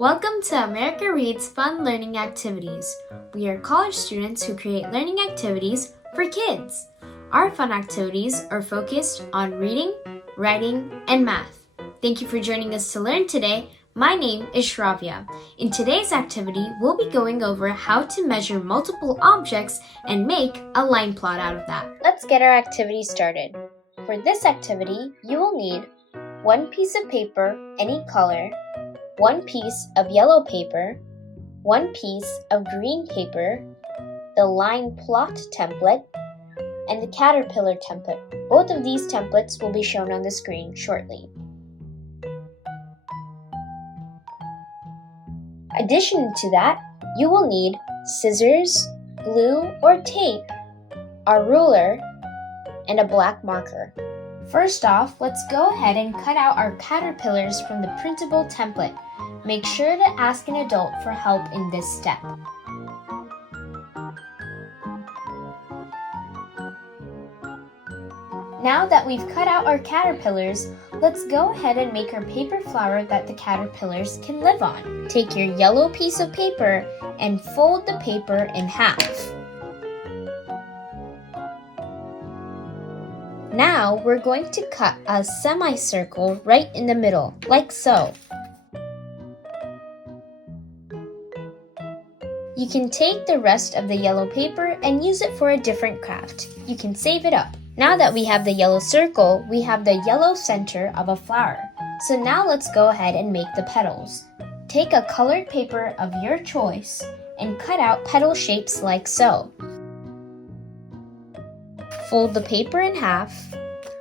Welcome to America Reads Fun Learning Activities. We are college students who create learning activities for kids. Our fun activities are focused on reading, writing, and math. Thank you for joining us to learn today. My name is Shravya. In today's activity, we'll be going over how to measure multiple objects and make a line plot out of that. Let's get our activity started. For this activity, you will need one piece of paper, any color, one piece of yellow paper, one piece of green paper, the line plot template, and the caterpillar template. Both of these templates will be shown on the screen shortly. In addition to that, you will need scissors, glue or tape, a ruler, and a black marker. First off, let's go ahead and cut out our caterpillars from the printable template. Make sure to ask an adult for help in this step. Now that we've cut out our caterpillars, let's go ahead and make our paper flower that the caterpillars can live on. Take your yellow piece of paper and fold the paper in half. Now we're going to cut a semicircle right in the middle, like so. You can take the rest of the yellow paper and use it for a different craft. You can save it up. Now that we have the yellow circle, we have the yellow center of a flower. So now let's go ahead and make the petals. Take a colored paper of your choice and cut out petal shapes like so. Fold the paper in half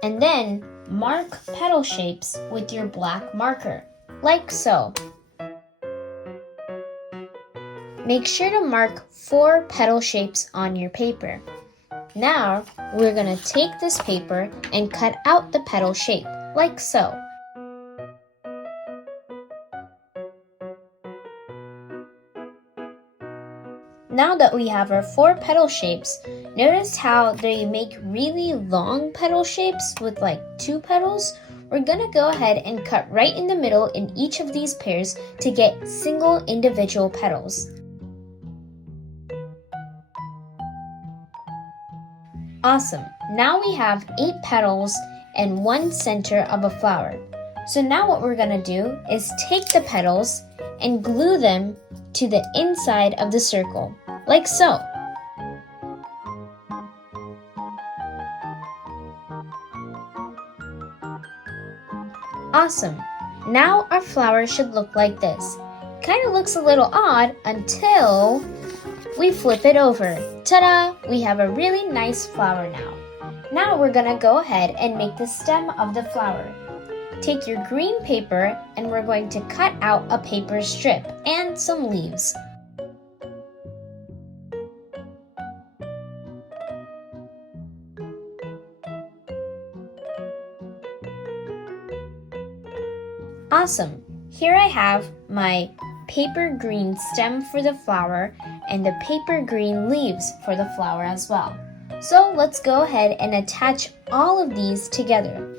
and then mark petal shapes with your black marker, like so. Make sure to mark 4 petal shapes on your paper. Now, we're going to take this paper and cut out the petal shape, like so. Now that we have our 4 petal shapes, notice how they make really long petal shapes with like 2 petals? We're going to go ahead and cut right in the middle in each of these pairs to get single individual petals. Awesome! Now we have 8 petals and 1 center of a flower. So now what we're going to do is take the petals and glue them to the inside of the circle, like so. Awesome! Now our flower should look like this. Kind of looks a little odd until we flip it over. Ta-da! We have a really nice flower now. Now we're gonna go ahead and make the stem of the flower. Take your green paper and we're going to cut out a paper strip and some leaves. Awesome! Here I have my paper green stem for the flower and the paper green leaves for the flower as well. So let's go ahead and attach all of these together.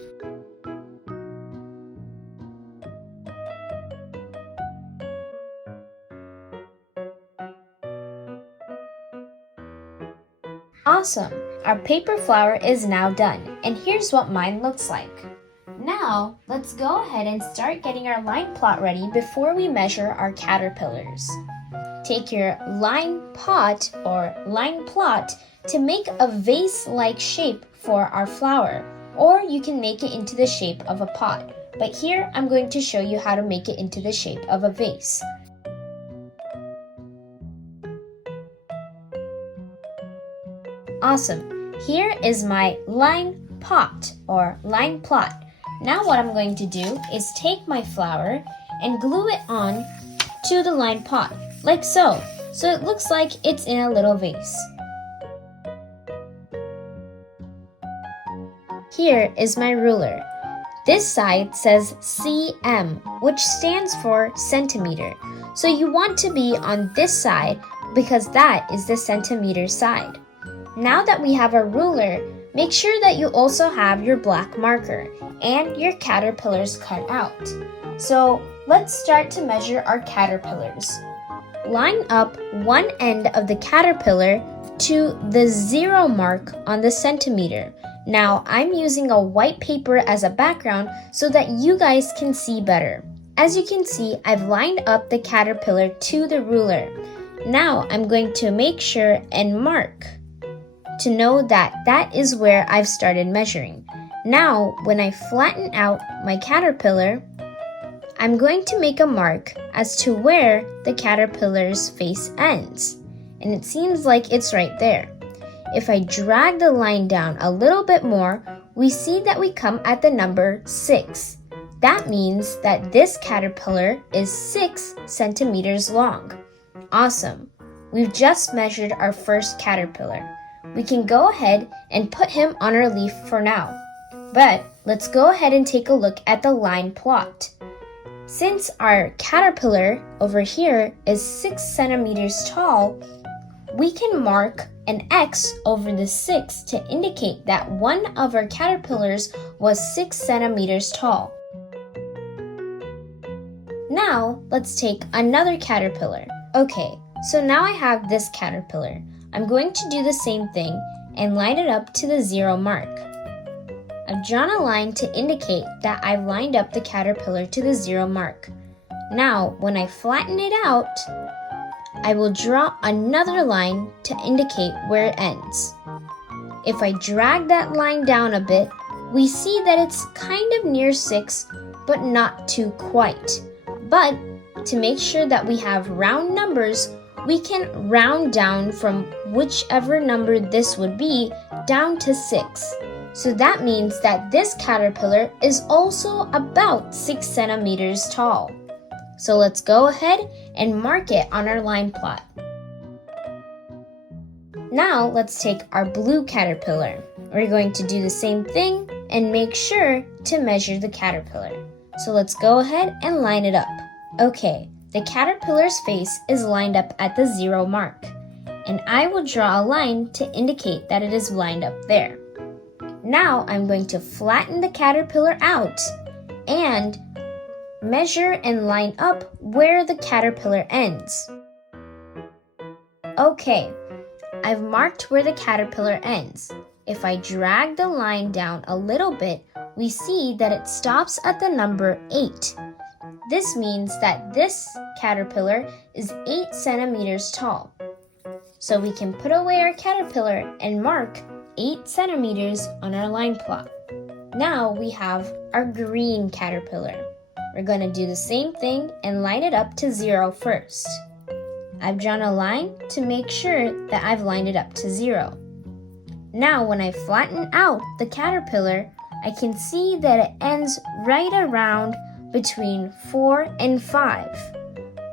Awesome! Our paper flower is now done, and here's what mine looks like. Now, let's go ahead and start getting our line plot ready before we measure our caterpillars. Take your line pot or line plot to make a vase-like shape for our flower, or you can make it into the shape of a pot. But here, I'm going to show you how to make it into the shape of a vase. Awesome! Here is my line pot or line plot. Now what I'm going to do is take my flower and glue it on to the line pot, like so. So it looks like it's in a little vase. Here is my ruler. This side says cm, which stands for centimeter. So you want to be on this side because that is the centimeter side. Now that we have our ruler, Make sure that you also have your black marker and your caterpillars cut out. So let's start to measure our caterpillars. Line up one end of the caterpillar to the 0 mark on the centimeter. Now I'm using a white paper as a background so that you guys can see better. As you can see, I've lined up the caterpillar to the ruler. Now I'm going to make sure and mark to know that that is where I've started measuring. Now, when I flatten out my caterpillar, I'm going to make a mark as to where the caterpillar's face ends. And it seems like it's right there. If I drag the line down a little bit more, we see that we come at the number 6. That means that this caterpillar is 6 centimeters long. Awesome! We've just measured our first caterpillar. We can go ahead and put him on our leaf for now. But let's go ahead and take a look at the line plot. Since our caterpillar over here is 6 centimeters tall, we can mark an X over the 6 to indicate that one of our caterpillars was 6 centimeters tall. Now, let's take another caterpillar. Okay, so now I have this caterpillar. I'm going to do the same thing and line it up to the 0 mark. I've drawn a line to indicate that I've lined up the caterpillar to the 0 mark. Now, when I flatten it out, I will draw another line to indicate where it ends. If I drag that line down a bit, we see that it's kind of near 6, but not too quite. But to make sure that we have round numbers, we can round down from whichever number this would be down to 6. So that means that this caterpillar is also about 6 centimeters tall. So let's go ahead and mark it on our line plot. Now let's take our blue caterpillar. We're going to do the same thing and make sure to measure the caterpillar. So let's go ahead and line it up. Okay, the caterpillar's face is lined up at the 0 mark, and I will draw a line to indicate that it is lined up there. Now I'm going to flatten the caterpillar out and measure and line up where the caterpillar ends. Okay, I've marked where the caterpillar ends. If I drag the line down a little bit, we see that it stops at the number 8. This means that this caterpillar is 8 centimeters tall. So we can put away our caterpillar and mark 8 centimeters on our line plot. Now we have our green caterpillar. We're going to do the same thing and line it up to 0 first. I've drawn a line to make sure that I've lined it up to 0. Now when I flatten out the caterpillar, I can see that it ends right around between 4 and 5.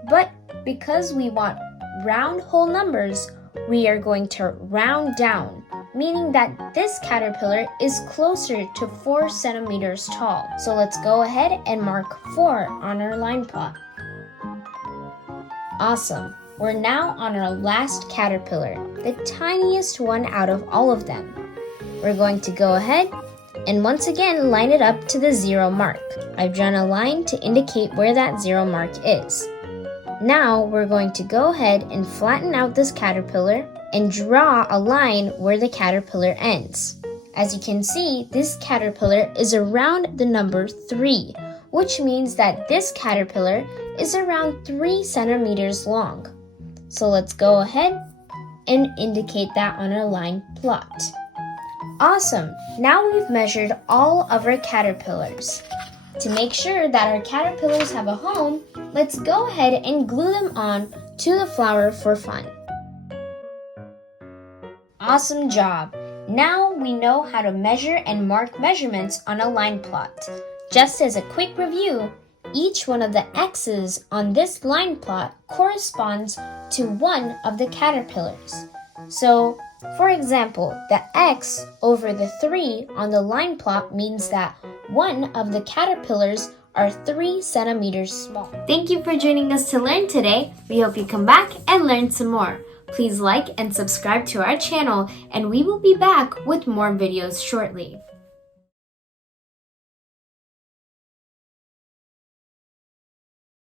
But because we want round whole numbers, we are going to round down, meaning that this caterpillar is closer to 4 centimeters tall. So let's go ahead and mark 4 on our line plot. Awesome. We're now on our last caterpillar, the tiniest one out of all of them. We're going to go ahead and once again line it up to the 0 mark. I've drawn a line to indicate where that 0 mark is. Now we're going to go ahead and flatten out this caterpillar and draw a line where the caterpillar ends. As you can see, this caterpillar is around the number 3, which means that this caterpillar is around 3 centimeters long. So let's go ahead and indicate that on our line plot. Awesome! Now we've measured all of our caterpillars. To make sure that our caterpillars have a home, let's go ahead and glue them on to the flower for fun. Awesome job! Now we know how to measure and mark measurements on a line plot. Just as a quick review, each one of the X's on this line plot corresponds to one of the caterpillars. So, for example, the X over the 3 on the line plot means that one of the caterpillars are 3 centimeters small. Thank you for joining us to learn today. We hope you come back and learn some more. Please like and subscribe to our channel, and we will be back with more videos shortly.